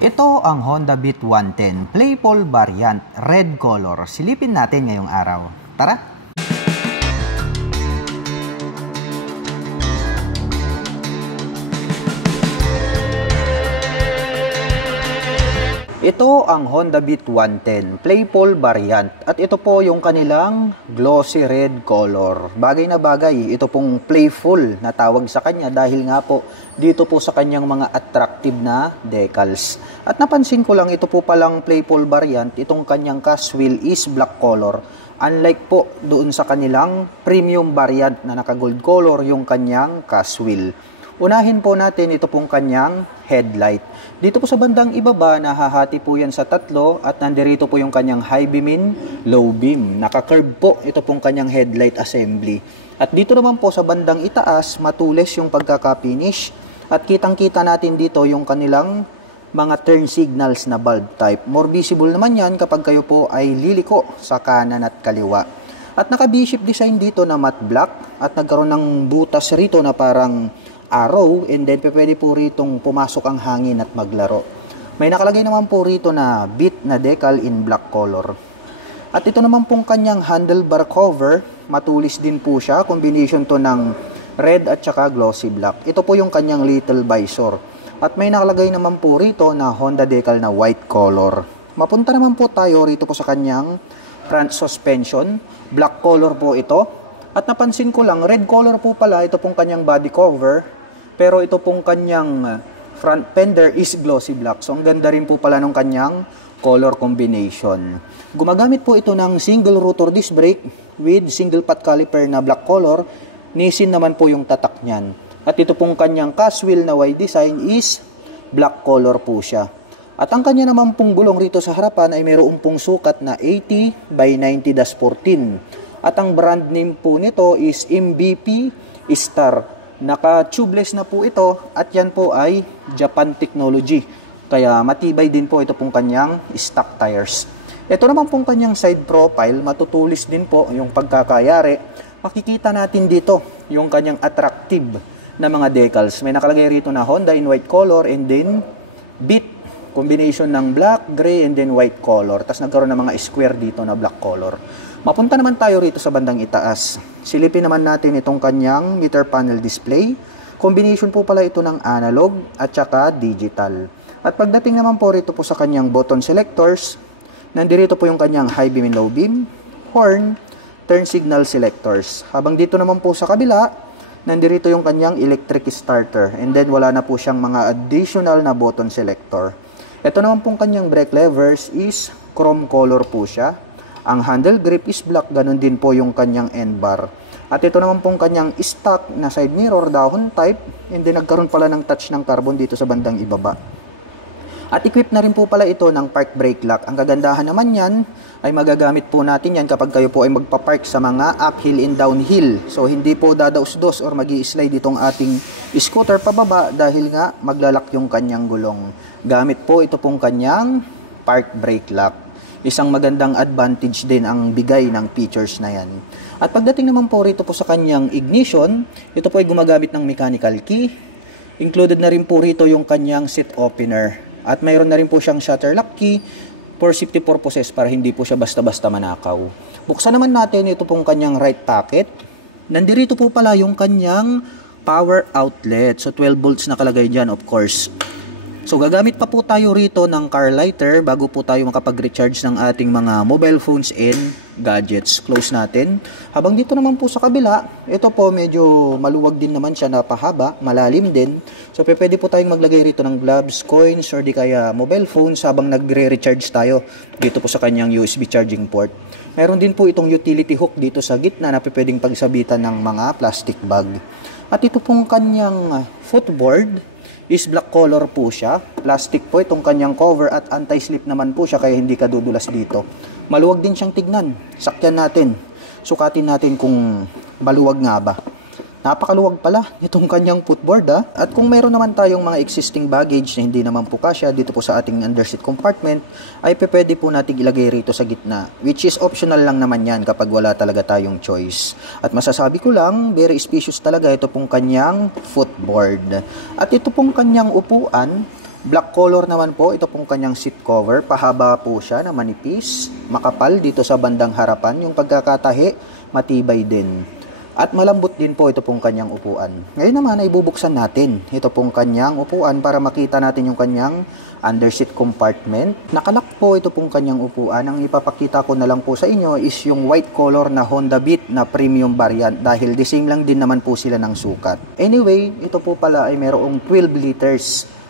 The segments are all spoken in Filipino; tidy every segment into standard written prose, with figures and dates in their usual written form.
Ito ang Honda Beat 110 Playful Variant Red Color. Silipin natin ngayong araw. Tara! Ito ang Honda Beat 110 Playful Variant at ito po yung kanilang glossy red color. Bagay na bagay, ito pong playful na tawag sa kanya dahil nga po dito po sa kanyang mga attractive na decals. At napansin ko lang ito po palang playful variant, itong kanyang cast wheel is black color. Unlike po doon sa kanilang premium variant na naka gold color yung kanyang cast wheel. Unahin po natin ito pong kanyang headlight. Dito po sa bandang ibaba, nahahati po yan sa tatlo at nandirito po yung kanyang high beam, low beam. Naka-curve po ito pong kanyang headlight assembly. At dito naman po sa bandang itaas, matulis yung pagkaka-finish. At kitang-kita natin dito yung kanilang mga turn signals na bulb type. More visible naman yan kapag kayo po ay liliko sa kanan at kaliwa. At naka-V-shape design dito na matte black at nagkaroon ng butas rito na parang arrow, and then pwede po ritong pumasok ang hangin at maglaro. May nakalagay naman po rito na Beat na decal in black color. At ito naman pong kanyang handlebar cover, matulis din po siya, combination to ng red at saka glossy black. Ito po yung kanyang little visor. At may nakalagay naman po rito na Honda decal na white color. Mapunta naman po tayo rito po sa kanyang front suspension, black color po ito. At napansin ko lang, red color po pala ito pong kanyang body cover. Pero ito pong kanyang front fender is glossy black. So, ang ganda rin po pala ng kanyang color combination. Gumagamit po ito ng single rotor disc brake with single pot caliper na black color. Nissin naman po yung tatak niyan. At ito pong kanyang cast wheel na Y design is black color po siya. At ang kanya naman pong gulong rito sa harapan ay mayroong pong sukat na 80 by 90-14. At ang brand name po nito is MVP Star. Naka-tubeless na po ito at yan po ay Japan technology. Kaya matibay din po ito pong kanyang stock tires. Ito naman pong kanyang side profile, matutulis din po yung pagkakayari. Makikita natin dito yung kanyang attractive na mga decals. May nakalagay rito na Honda in white color and then Beat. Combination ng black, gray, and then white color. Tapos nagkaroon ng mga square dito na black color. Mapunta naman tayo rito sa bandang itaas. Silipin naman natin itong kanyang meter panel display. Combination po pala ito ng analog at saka digital. At pagdating naman po rito po sa kanyang button selectors, nandirito po yung kanyang high beam and low beam, horn, turn signal selectors. Habang dito naman po sa kabila, nandirito yung kanyang electric starter. And then wala na po siyang mga additional na button selector. Ito naman pong kanyang brake levers is chrome color po siya. Ang handle grip is black, ganun din po yung kanyang end bar. At ito naman pong kanyang stock na side mirror, dahon type, and then nagkaroon pala ng touch ng carbon dito sa bandang ibaba. At equip na rin po pala ito ng park brake lock. Ang kagandahan naman yan ay magagamit po natin yan kapag kayo po ay magpapark sa mga uphill and downhill. So hindi po dadaos-dos or magi-slide itong ating scooter pababa dahil nga maglalak yung kanyang gulong. Gamit po ito pong kanyang park brake lock. Isang magandang advantage din ang bigay ng features na yan. At pagdating naman po rito po sa kanyang ignition, ito po ay gumagamit ng mechanical key. Included na rin po rito yung kanyang seat opener. At mayroon na rin po siyang shutter lock key for safety purposes para hindi po siya basta-basta manakaw. Buksan naman natin ito pong kanyang right pocket. Nandirito po pala yung kanyang power outlet. So 12 volts nakalagay dyan, of course. So gagamit pa po tayo rito ng car lighter bago po tayo makapag-recharge ng ating mga mobile phones and gadgets. Close natin. Habang dito naman po sa kabila, ito po medyo maluwag din naman siya, napahaba, malalim din. So pwede po tayong maglagay rito ng gloves, coins, or di kaya mobile phones habang nagre-recharge tayo dito po sa kanyang USB charging port. Meron din po itong utility hook dito sa gitna na pwedeng pagsabitan ng mga plastic bag. At ito pong kanyang footboard is black color po siya. Plastic po itong kanyang cover at anti-slip naman po siya kaya hindi ka dudulas dito. Maluwag din siyang tignan. Sakyan natin. Sukatin natin kung maluwag nga ba. Napakaluwag pala itong kanyang footboard At kung meron naman tayong mga existing baggage na hindi naman po kasya dito po sa ating underseat compartment, ay pwede po natin ilagay rito sa gitna. Which is optional lang naman yan kapag wala talaga tayong choice. At masasabi ko lang, very spacious talaga ito pong kanyang footboard. At ito pong kanyang upuan Black color naman po, ito pong kanyang seat cover. Pahaba po siya na manipis, makapal dito sa bandang harapan. Yung pagkakatahi, matibay din. At malambot din po ito pong kanyang upuan. Ngayon naman ay bubuksan natin ito pong kanyang upuan para makita natin yung kanyang underseat compartment. Nakalak po ito pong kanyang upuan. Ang ipapakita ko na lang po sa inyo is yung white color na Honda Beat na premium variant dahil the same lang din naman po sila ng sukat. Anyway, ito po pala ay mayroong 12 liters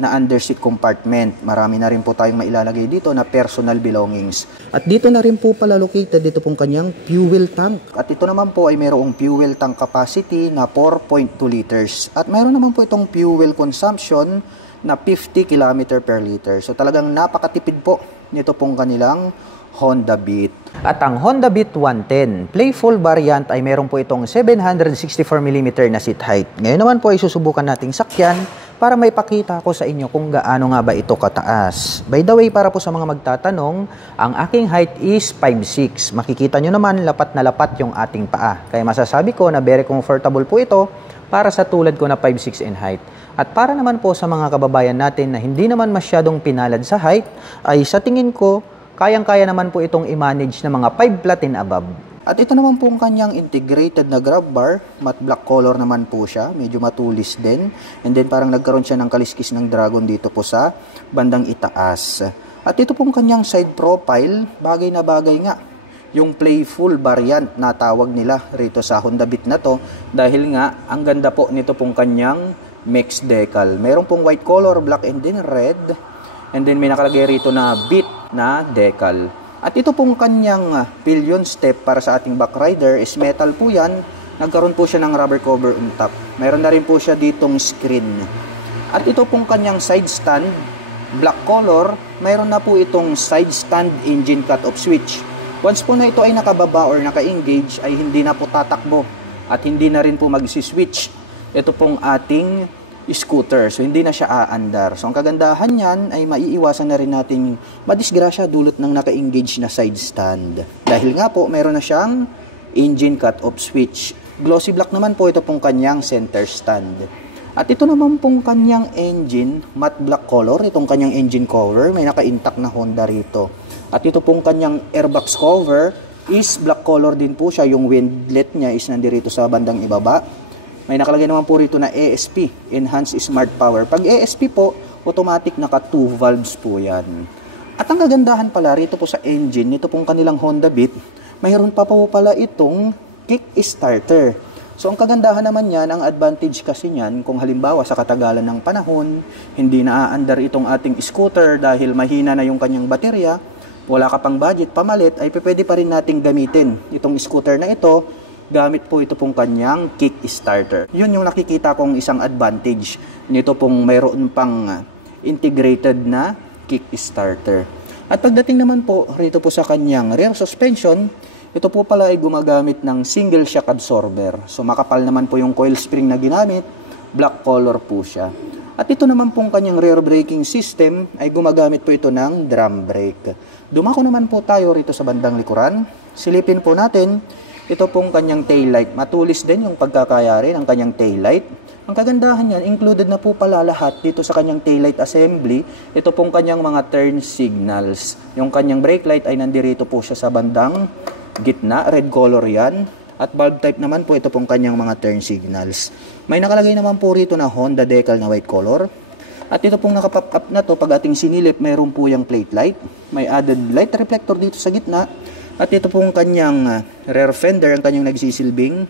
na underseat compartment. Marami na rin po tayong mailalagay dito na personal belongings. At dito na rin po pala located dito pong kanyang fuel tank. At ito naman po ay mayroong fuel tank capacity na 4.2 liters. At mayroon naman po itong fuel consumption na 50 km per liter. So talagang napakatipid po nito pong kanilang Honda Beat. At ang Honda Beat 110 Playful variant ay meron po itong 764mm na seat height. Ngayon naman po ay susubukan nating sakyan para may pakita ko sa inyo kung gaano nga ba ito kataas. By the way, para po sa mga magtatanong, ang aking height is 5'6". Makikita nyo naman lapat na lapat yung ating paa. Kaya masasabi ko na very comfortable po ito para sa tulad ko na 5'6" in height. At para naman po sa mga kababayan natin na hindi naman masyadong pinalad sa height, ay sa tingin ko, kayang-kaya naman po itong i-manage na mga 5 flat and above. At ito naman po ang kanyang integrated na grab bar. Matte black color naman po siya. Medyo matulis din. And then parang nagkaroon siya ng kaliskis ng dragon dito po sa bandang itaas. At ito pong kanyang side profile, bagay na bagay nga. Yung playful variant na tawag nila rito sa Honda Beat na to. Dahil nga, ang ganda po nito pong kanyang mixed decal. Meron pong white color, black and then red. And then may nakalagay rito na Beat na decal. At ito pong kanyang pillion step para sa ating back rider is metal po yan. Nagkaroon po siya ng rubber cover on top. Mayroon na rin po siya ditong screen. At ito pong kanyang side stand, black color, mayroon na po itong side stand engine cut-off switch. Once po na ito ay nakababa or naka-engage ay hindi na po tatakbo at hindi na rin po mag-switch. Ito pong ating scooter. So, hindi na siya aandar. So, ang kagandahan niyan ay maiiwasan na rin natin madisgrasya dulot ng naka-engage na side stand. Dahil nga po, meron na siyang engine cut-off switch. Glossy black naman po ito pong kanyang center stand. At ito naman pong kanyang engine, matte black color. Itong kanyang engine cover, may naka-intact na Honda rito. At ito pong kanyang airbox cover is black color din po siya. Yung windlet niya is nandirito sa bandang ibaba. May nakalagay naman po rito na ASP, Enhanced Smart Power. Pag ASP po, automatic naka 2 valves po yan. At ang kagandahan pala rito po sa engine, nito pong kanilang Honda Beat, mayroon pa po pala itong kick starter. So ang kagandahan naman yan, ang advantage kasi niyan, kung halimbawa sa katagalan ng panahon, hindi na aandar itong ating scooter dahil mahina na yung kanyang baterya, wala ka pang budget, pamalit, ay pwede pa rin nating gamitin itong scooter na ito gamit po ito pong kanyang kick starter. Yun yung nakikita kong isang advantage nito pong mayroon pang integrated na kick starter. At pagdating naman po rito po sa kanyang rear suspension, ito po pala ay gumagamit ng single shock absorber. So makapal naman po yung coil spring na ginamit, black color po siya. At ito naman pong kanyang rear braking system ay gumagamit po ito ng drum brake. Dumako naman po tayo rito sa bandang likuran. Silipin po natin ito pong kanyang taillight. Matulis din yung pagkakayari ng kanyang taillight. Ang kagandahan niyan, included na po pala lahat dito sa kanyang taillight assembly. Ito pong kanyang mga turn signals. Yung kanyang brake light ay nandirito po siya sa bandang gitna. Red color yan. At bulb type naman po ito pong kanyang mga turn signals. May nakalagay naman po rito na Honda decal na white color. At ito pong nakapop up na to, pag ating sinilip, mayroon po yung plate light. May added light reflector dito sa gitna. At ito pong kanyang rear fender, ang kanyang nagsisilbing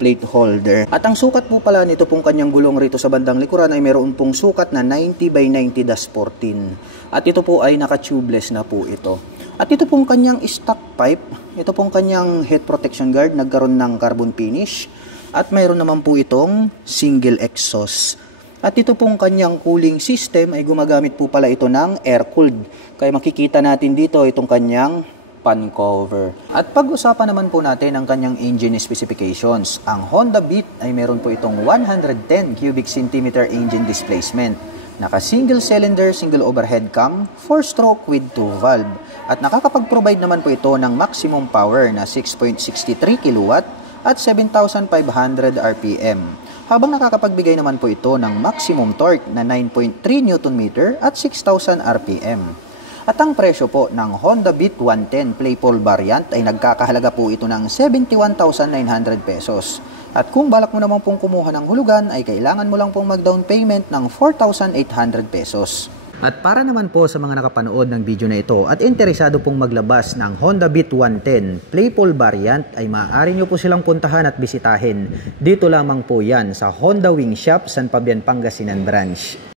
plate holder. At ang sukat po pala nito pong kanyang gulong rito sa bandang likuran ay mayroon pong sukat na 90x90-14. At ito po ay naka-tubeless na po ito. At ito pong kanyang stock pipe, ito pong kanyang head protection guard, nagkaroon ng carbon finish. At mayroon naman po itong single exhaust. At ito pong kanyang cooling system ay gumagamit po pala ito ng air-cooled. Kaya makikita natin dito itong kanyang pan cover. At pag-usapan naman po natin ang kanyang engine specifications. Ang Honda Beat ay meron po itong 110 cubic centimeter engine displacement. Naka single cylinder, single overhead cam, 4-stroke with 2 valve. At nakakapag-provide naman po ito ng maximum power na 6.63 kW at 7,500 RPM. habang nakakapagbigay naman po ito ng maximum torque na 9.3 Nm at 6,000 RPM. At ang presyo po ng Honda Beat 110 Playful variant ay nagkakahalaga po ito ng 71,900 pesos. At kung balak mo naman pong kumuha ng hulugan ay kailangan mo lang pong mag-down payment ng 4,800 pesos. At para naman po sa mga nakapanood ng video na ito at interesado pong maglabas ng Honda Beat 110 Playful variant ay maaari nyo po silang puntahan at bisitahin. Dito lamang po yan sa Honda Wing Shop, San Fabian, Pangasinan Branch.